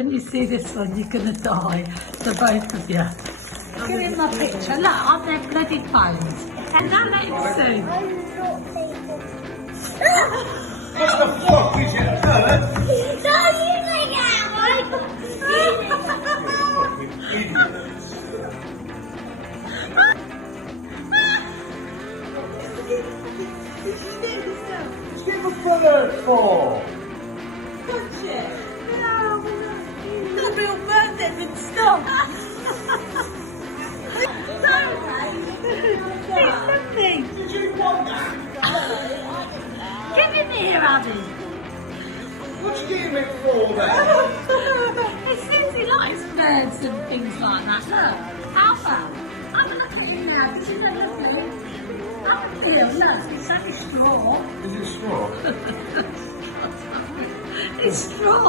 When you see this one, you're going to die, the both of you. Give him my picture. Look, on their bloody phones. And now let him see. What the fuck is it, bird? Don't you like that one? Fucking idiots. What's it a bird for? The real bird that would stop. Did you want that? Give him here, Abby. What you getting it for then? It says he likes birds and things like that. Look, Alpha. Have a look at him now. This is a lovely. Have a little look. It's only straw. Is it straw? It's straw.